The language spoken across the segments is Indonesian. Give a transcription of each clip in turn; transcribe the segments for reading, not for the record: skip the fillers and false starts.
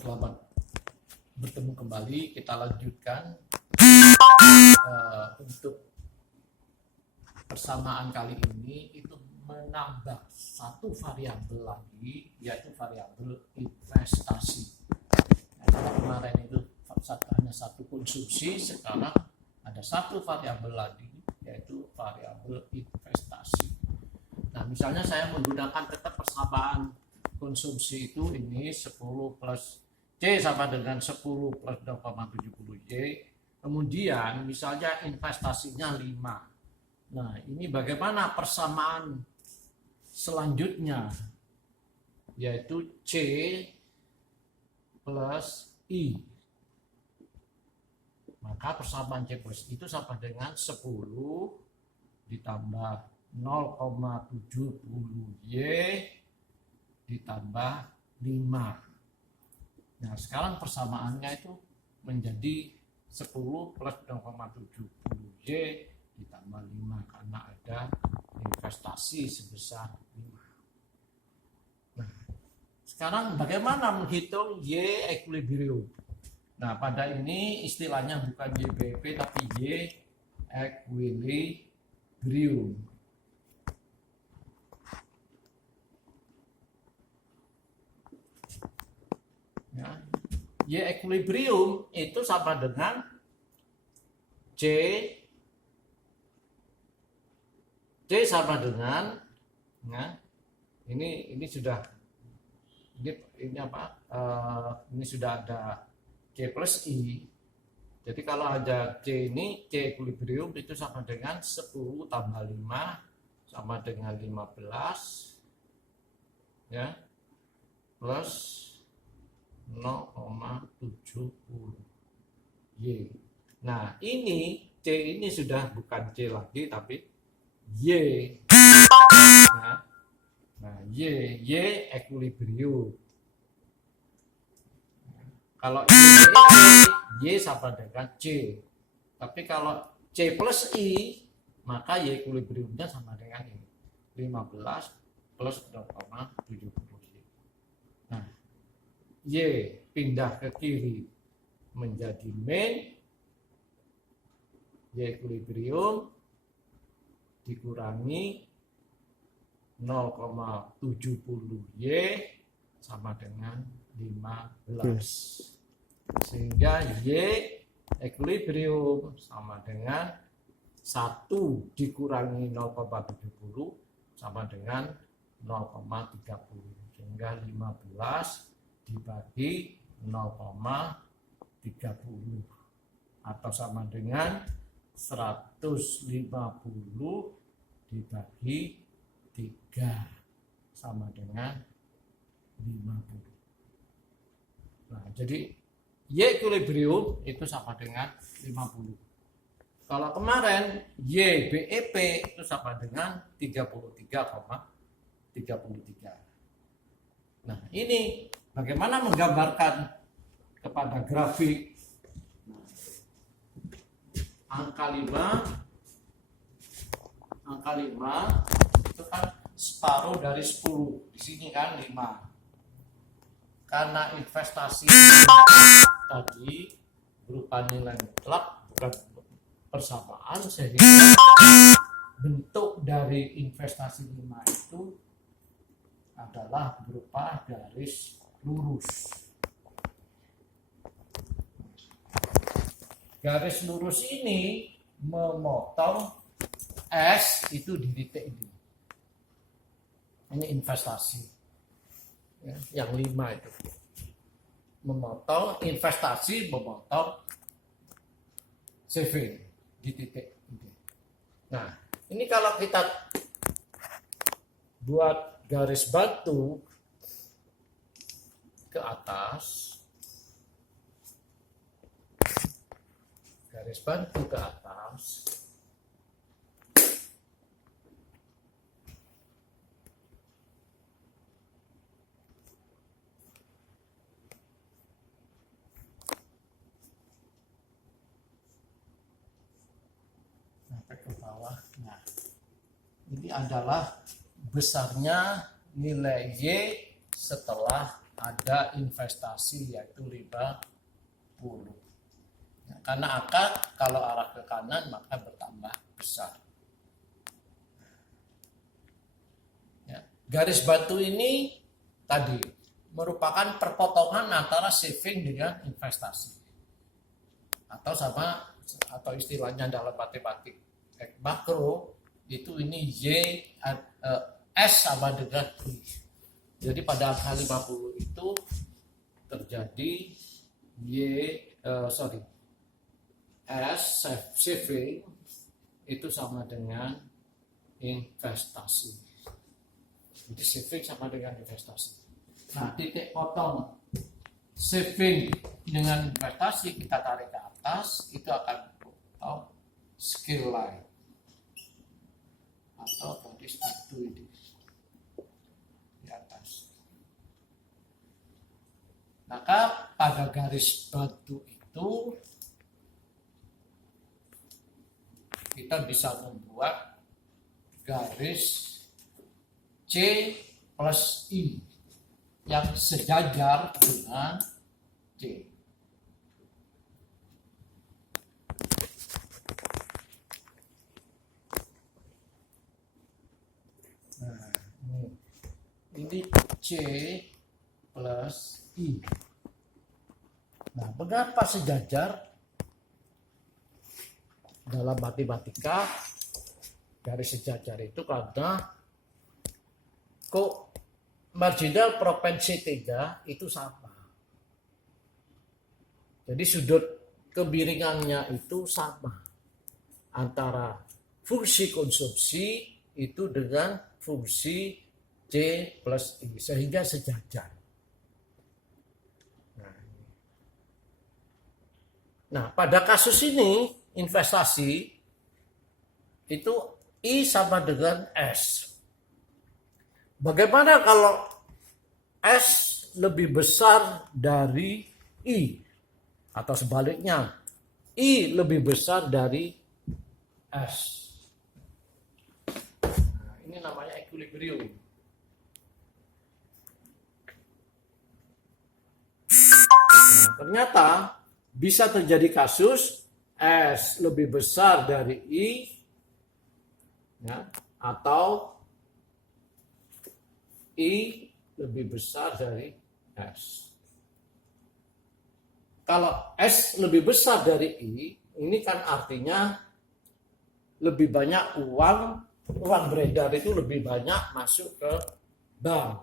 Selamat bertemu kembali. Kita lanjutkan untuk persamaan kali ini itu menambah satu variabel lagi, yaitu variabel investasi. Nah, kalau kemarin itu hanya satu konsumsi, sekarang ada satu variabel lagi, yaitu variabel investasi. Nah, misalnya saya menggunakan tetap persamaan konsumsi itu ini 10 plus C sama dengan 10 plus 0,70 Y. Kemudian misalnya investasinya 5. Nah, ini bagaimana persamaan selanjutnya, yaitu C plus I. Maka persamaan C plus I itu sama dengan 10 ditambah 0,70 Y ditambah 5. Nah, sekarang persamaannya itu menjadi 10 plus 0,70 Y ditambah 5 karena ada investasi sebesar 5. Nah, sekarang bagaimana menghitung Y equilibrium? Nah, pada ini istilahnya bukan YBP tapi Y equilibrium. Ya. Y equilibrium itu sama dengan C sama dengan, nah, ini sudah ini apa? Ini sudah ada C plus I. Jadi kalau ada C ini, C equilibrium itu sama dengan 10 tambah 5 sama dengan 15, ya, plus 0,70 Y. Nah, ini C ini sudah bukan C lagi tapi Y. Nah, Y equilibrium. Kalau ini Y sama dengan C. Tapi kalau C plus I, maka Y equilibriumnya sama dengan ini. 15 plus 0,70 Y. Nah, Y pindah ke kiri menjadi min, Y equilibrium dikurangi 0,70 Y sama dengan 15. Sehingga Y equilibrium sama dengan 1 dikurangi 0,70 sama dengan 0,30. Sehingga 15 dibagi 0,30 atau sama dengan 150 dibagi 3 sama dengan 50. Nah, jadi Y equilibrium itu sama dengan 50. Kalau kemarin Y BEP itu sama dengan 33,33. Nah, ini bagaimana menggambarkan kepada grafik angka 5 itu kan separuh dari 10. Di sini kan 5. Karena investasi tadi berupa nilai mutlak bukan persamaan, sehingga bentuk dari investasi 5 itu adalah berupa garis lurus. Garis lurus ini memotong S itu di titik ini. Ini investasi. Ya, yang 5 itu. Memotong investasi, memotong saving di titik ini. Nah, ini kalau kita buat garis batu ke atas, garis bantu ke atas, sampai ke bawah. Nah, ini adalah besarnya nilai Y setelah ada investasi yaitu 50. Ya, karena akar kalau arah ke kanan maka bertambah besar. Ya, garis batu ini tadi merupakan perpotongan antara saving dengan investasi. Atau istilahnya dalam matematik makro itu ini S sama dengan I. Jadi pada angka 50 itu terjadi S saving itu sama dengan investasi. Jadi saving sama dengan investasi. Nah, titik potong saving dengan investasi kita tarik ke atas, itu akan potong skill line atau garis batu ini di atas. Maka pada garis batu itu kita bisa membuat garis C plus I yang sejajar dengan C. Nah, ini C plus I. Nah, mengapa sejajar? Dalam matematika garis sejajar itu karena marginal propensity-nya itu sama. Jadi sudut kemiringannya itu sama antara fungsi konsumsi itu dengan fungsi C plus I sehingga sejajar. Nah, pada kasus ini investasi itu I sama dengan S. Bagaimana kalau S lebih besar dari I? Atau sebaliknya, I lebih besar dari S. Nah, ini namanya equilibrium. Nah, ternyata bisa terjadi kasus S lebih besar dari I, ya, atau I lebih besar dari S. Kalau S lebih besar dari I, ini kan artinya lebih banyak uang beredar itu lebih banyak masuk ke bank.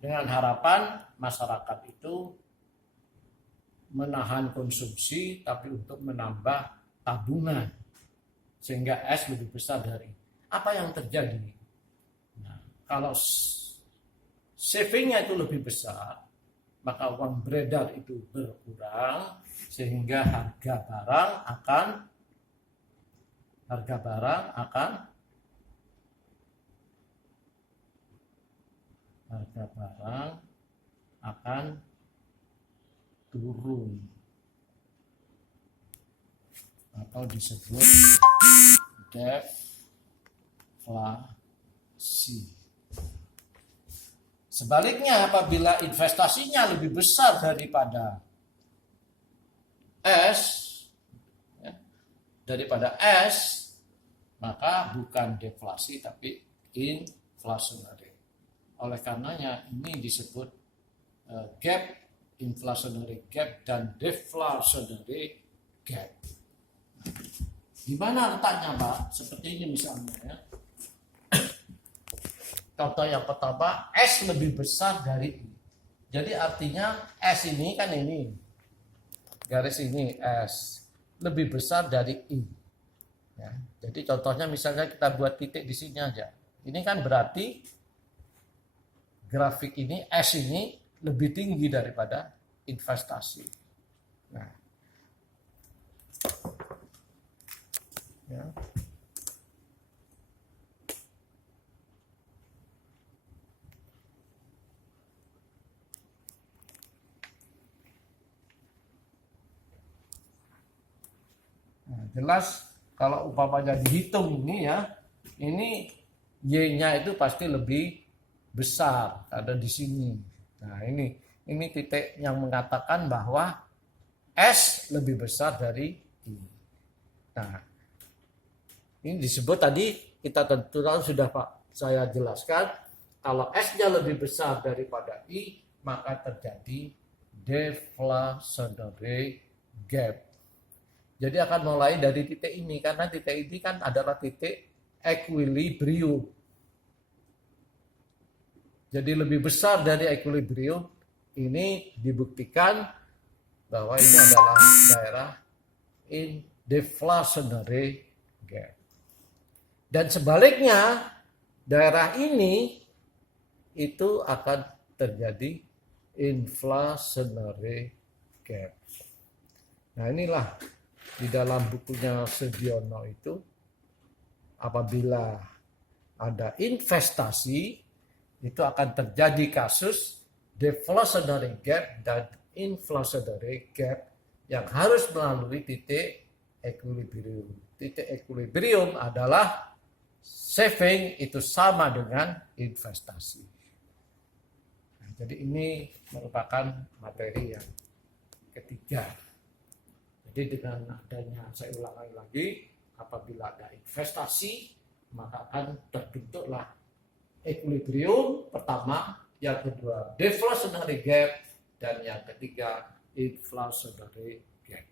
Dengan harapan masyarakat itu menahan konsumsi tapi untuk menambah tabungan sehingga S lebih besar dari. Apa yang terjadi? Nah, kalau savingnya itu lebih besar, maka uang beredar itu berkurang sehingga harga barang akan turun atau disebut deflasi. Sebaliknya, apabila investasinya lebih besar daripada S, maka bukan deflasi tapi inflationary. Oleh karenanya ini disebut gap, inflationary gap dan deflationary gap. Di mana letaknya, Pak? Seperti ini misalnya ya. Contoh yang pertama, S lebih besar dari I. Jadi artinya S ini kan ini. Garis ini S lebih besar dari I. Ya, jadi contohnya misalnya kita buat titik di sini aja. Ini kan berarti grafik ini S ini lebih tinggi daripada investasi. Nah, ya. Nah, jelas kalau umpamanya dihitung ini ya, ini Y-nya itu pasti lebih besar ada di sini. Nah, ini titik yang mengatakan bahwa S lebih besar dari I. Nah, ini disebut tadi kita tentu sudah Pak saya jelaskan, kalau S-nya lebih besar daripada I, maka terjadi deflationary gap. Jadi akan mulai dari titik ini, karena titik ini kan adalah titik equilibrium. Jadi lebih besar dari equilibrium, ini dibuktikan bahwa ini adalah daerah in deflationary gap. Dan sebaliknya, daerah ini itu akan terjadi inflationary gap. Nah, inilah di dalam bukunya Sugiono itu, apabila ada investasi, itu akan terjadi kasus deflationary gap dan inflationary gap yang harus melalui titik equilibrium. Titik equilibrium adalah saving itu sama dengan investasi. Nah, jadi ini merupakan materi yang ketiga. Jadi dengan adanya, saya ulangi lagi, apabila ada investasi, maka akan terbentuklah equilibrium pertama, yang kedua deflationary gap, dan yang ketiga inflationary gap.